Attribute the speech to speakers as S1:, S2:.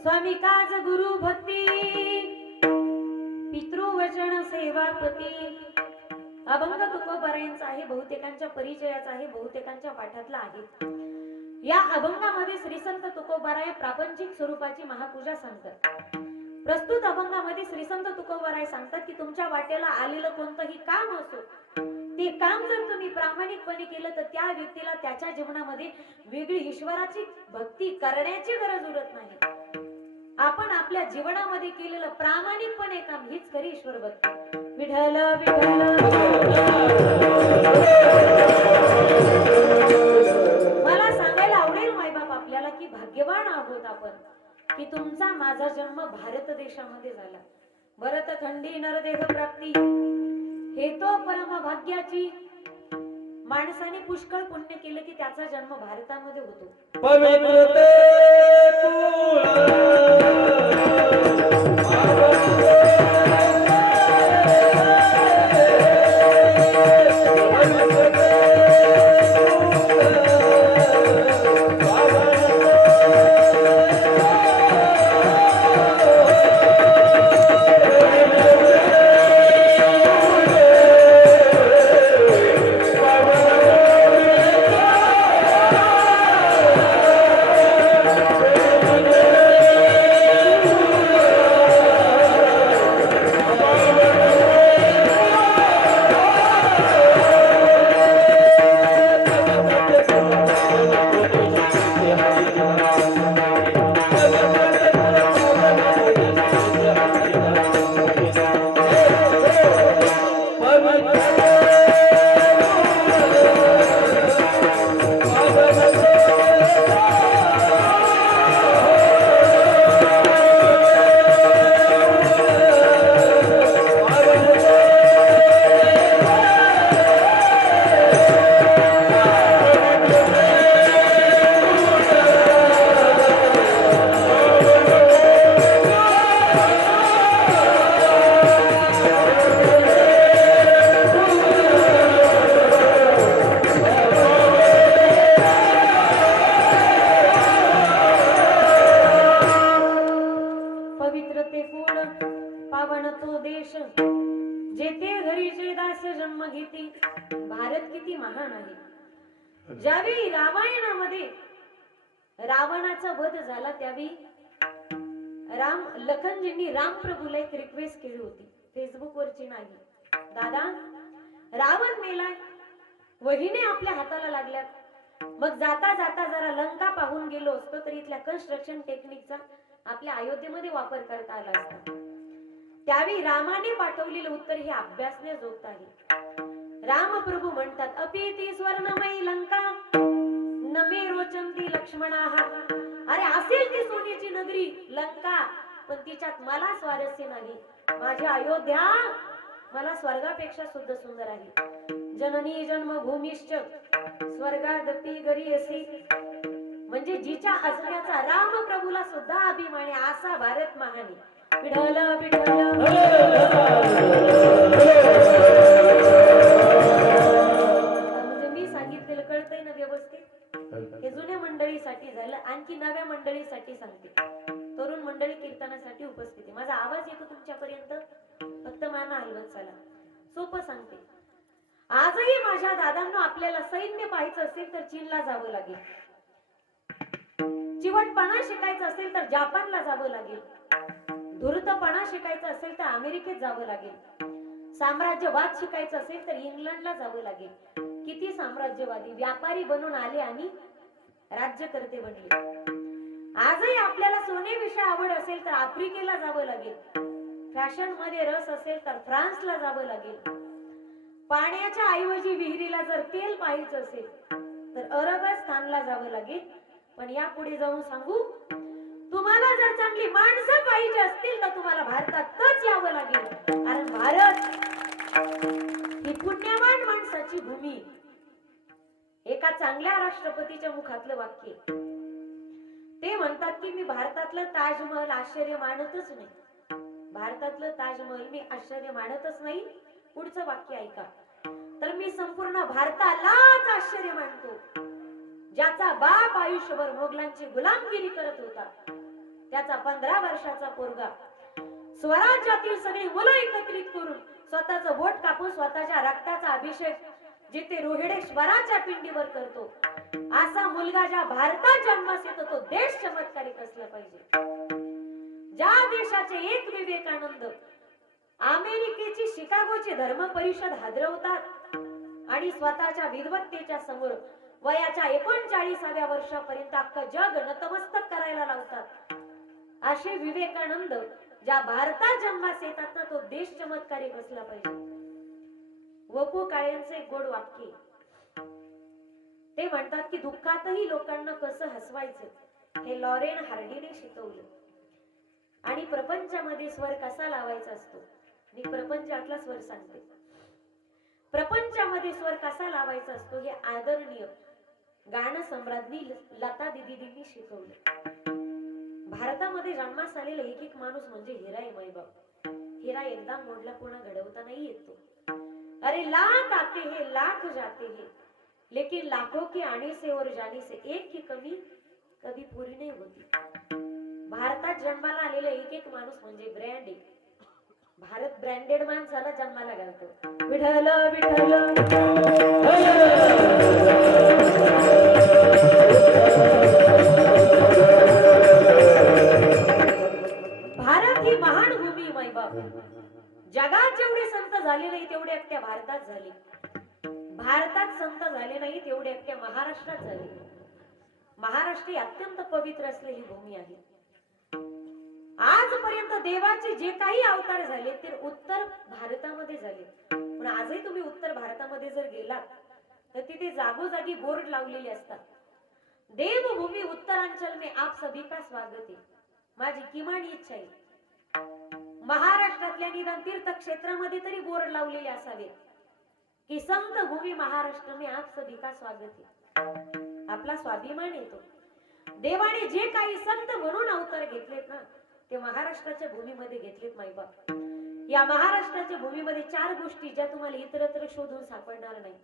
S1: स्वामी काज गुरु भक्ती पितृवचन सेवापती. अभंग तुकोबरायांचा आहे बहुतेकांच्या परिचयाचा आहे बहुतेकांच्या पाठातला आहे. या अभंगामध्ये श्रीसंत तुकोबाराय प्रापंचिक स्वरूपाची महापूजा सांगतात. प्रस्तुत अभंगामध्ये श्रीसंत तुकोबाराय सांगतात की तुमच्या वाटेला आलेलं कोणतंही काम असो ते काम जर तुम्ही प्रामाणिकपणे केलं तर त्या व्यक्तीला त्याच्या जीवनामध्ये वेगळी ईश्वराची भक्ती करण्याची गरज उरत नाही. आपण आपल्या जीवनामध्ये केलेलं प्रामाणिकपणे काम हीच खरी ईश्वर भक्ती. विठ्ठल विठ्ठल. मला सांगायला आवडेल मायबाप आपल्याला की भाग्यवान आहोत आपण की तुमचा माझा जन्म भारत देशामध्ये झाला. भरत खंडी नरदेह प्राप्ती. हे तो परम भाग्याची माणसाने पुष्कळ पुण्य केलं की त्याचा जन्म भारतामध्ये होतो. Thank you. पवित्रते पावन तो देश. जेथे घरीचे दास जन्म घेते भारत किती महान आहे. ज्यावेळी रामायणामध्ये रावणाचा वध झाला त्यावेळी राम लखनजींनी राम प्रभूला एक रिक्वेस्ट केली होती. फेसबुक वरची नाही. दादा रावण मेलाय. वहिने आपल्या हाताला लागल्यात. मग जाता जाता जरा लंका पाहून गेलो असतो तर इथल्या कन्स्ट्रक्शन टेक्निकचा आपल्या अयोध्येमध्ये वापर करता आला असता. त्यावेळी रामाने पाठवलेलं उत्तर हे अभ्यासने जोगत आहे. रामप्रभू म्हणतात अपिती स्वर्णमयी लंका नमे रोचंती लक्ष्मणा. अरे असेल ती सोन्याची नगरी लंका पण तिच्यात मला स्वारस्य नाही. माझी अयोध्या मला स्वर्गापेक्षा सुद्धा सुंदर आहे. जननी जन्मभूमिश्च स्वर्गादपी गरी असे म्हणजे जिच्या असण्याचा राम प्रभूला सुद्धा अभिमानी असा भारत महानी. म्हणजे मी सांगितलेलं कळतंय ना व्यवस्थित? हे जुन्या मंडळीसाठी झालं आणखी नव्या मंडळीसाठी सांगते. तरुण मंडळी कीर्तनासाठी उपस्थित आहे. माझा आवाज येतो तुमच्यापर्यंत? फक्त माना हलवत चला सोपं सांगते. आजही माझ्या दादांना आपल्याला सैन्य पाहायचं असेल तर चीनला जावं लागेल. चिवटपणा शिकायचं असेल तर जपानला जावं लागेल. धूर्तपणा शिकायचं असेल तर अमेरिकेत जावं लागेल. साम्राज्यवाद शिकायचं असेल तर इंग्लंडला जावं लागेल. किती साम्राज्यवादी व्यापारी बनून आले आणि राज्यकर्ते बनले. आजही आपल्याला सोन्याविषयी आवड असेल तर आफ्रिकेला जावं लागेल. फॅशनमध्ये रस असेल तर फ्रान्सला जावं लागेल. पाण्याच्या ऐवजी विहिरीला जर तेल पाहायचं असेल तर अरबस्थानला जावं लागेल. पण या पुढे जाऊन सांगू तुम्हाला जर चांगली माणसं पाहिजे असतील तर तुम्हाला भारतातच यावं लागेल. कारण भारत ही पुण्यवान माणसाची भूमी. एका चांगल्या राष्ट्रपतीच्या मुखातलं वाक्य ते म्हणतात की मी भारतातलं ताजमहल आश्चर्य मानतच नाही. भारतातलं ताजमहल मी आश्चर्य मानतच नाही. पुढचं वाक्य ऐका. तर मी संपूर्ण भारतालाच आश्चर्य मानतो. ज्याचा बाप आयुष्यभर मोगलांची गुलामगिरी करत होता त्याचा पंधरा वर्षाचा पोरगा. स्वराज्यातील सगळी मुलं एकत्रित करून स्वतःच बोट कापून स्वतःच्या रक्ताचा अभिषेक जिथे रोहिडेश्वराच्या पिंडीवर करतो असा मुलगा ज्या भारतात जन्मास येतो तो देश चमत्कारिक असला पाहिजे. ज्या देशाचे एक विवेकानंद अमेरिकेची शिकागोची धर्म परिषद हादरवतात आणि स्वतःच्या विद्वत्तेच्या समोर वयाच्या एकोणचाळीसाव्या वर्षापर्यंत अख्खं जग नतमस्तक करायला लावतात. असे विवेकानंद ज्या भारतात जन्मास येतात ना तो देश चमत्कारी बसला पाहिजे. वपू काळ्यांचे गोड वाक्य. ते म्हणतात की दुःखातही लोकांना कसं हसवायचं हे लॉरेन हार्डीने शिकवलं. आणि प्रपंचामध्ये स्वर कसा लावायचा असतो मी प्रपंचातला स्वर सांगते. प्रपंचामध्ये स्वर कसा लावायचा असतो हे आदरणीय गाणं सम्राज्ञी लता दिदीदींनी शिकवलं. भारतामध्ये जन्मास आलेला एक एक माणूस म्हणजे हिरा आहे माईबाप हिरा एकदा मोडला पुन्हा घडवता नाही येतो. अरे लाख आते हे लाख जाते हे. लेकिन लाखों की आने से और जाने से एक की कमी कभी पूरी नाही होती. भारतात जन्माला आलेला एक एक माणूस म्हणजे ब्रँड. आहे भारत ब्रँडेड माणसाला जन्माला घालतो. विठल विठल भारत ही महान भूमी आहे, जगात जेवढे संत झाले नाही तेवढे अख्ख्या भारतात झाले. भारतात संत झाले नाही तेवढे अख्ख्या महाराष्ट्रात झाले. महाराष्ट्र ही अत्यंत पवित्र असलेली भूमी आहे. आजपर्यंत देवाचे जे काही अवतार झाले ते उत्तर भारतामध्ये झाले. पण आजही तुम्ही उत्तर भारतामध्ये जर गेलात तर तिथे जागोजागी बोर्ड लावलेले असतात. देवभूमी उत्तरांचल में आप सभी का स्वागत. आहे माझी किमान इच्छा आहे. महाराष्ट्रातल्या निदान तीर्थक्षेत्रामध्ये तरी बोर्ड लावलेले असावे. की संत भूमी महाराष्ट्र में आप सभी का स्वागत. आहे आपला स्वाभिमान येतो. देवाने जे काही संत म्हणून अवतार घेतलेत ना ते महाराष्ट्राच्या भूमीमध्ये घेतलेत माईबाप या महाराष्ट्राच्या भूमीमध्ये चार गोष्टी ज्या तुम्हाला इतरत्र शोधून सापडणार नाही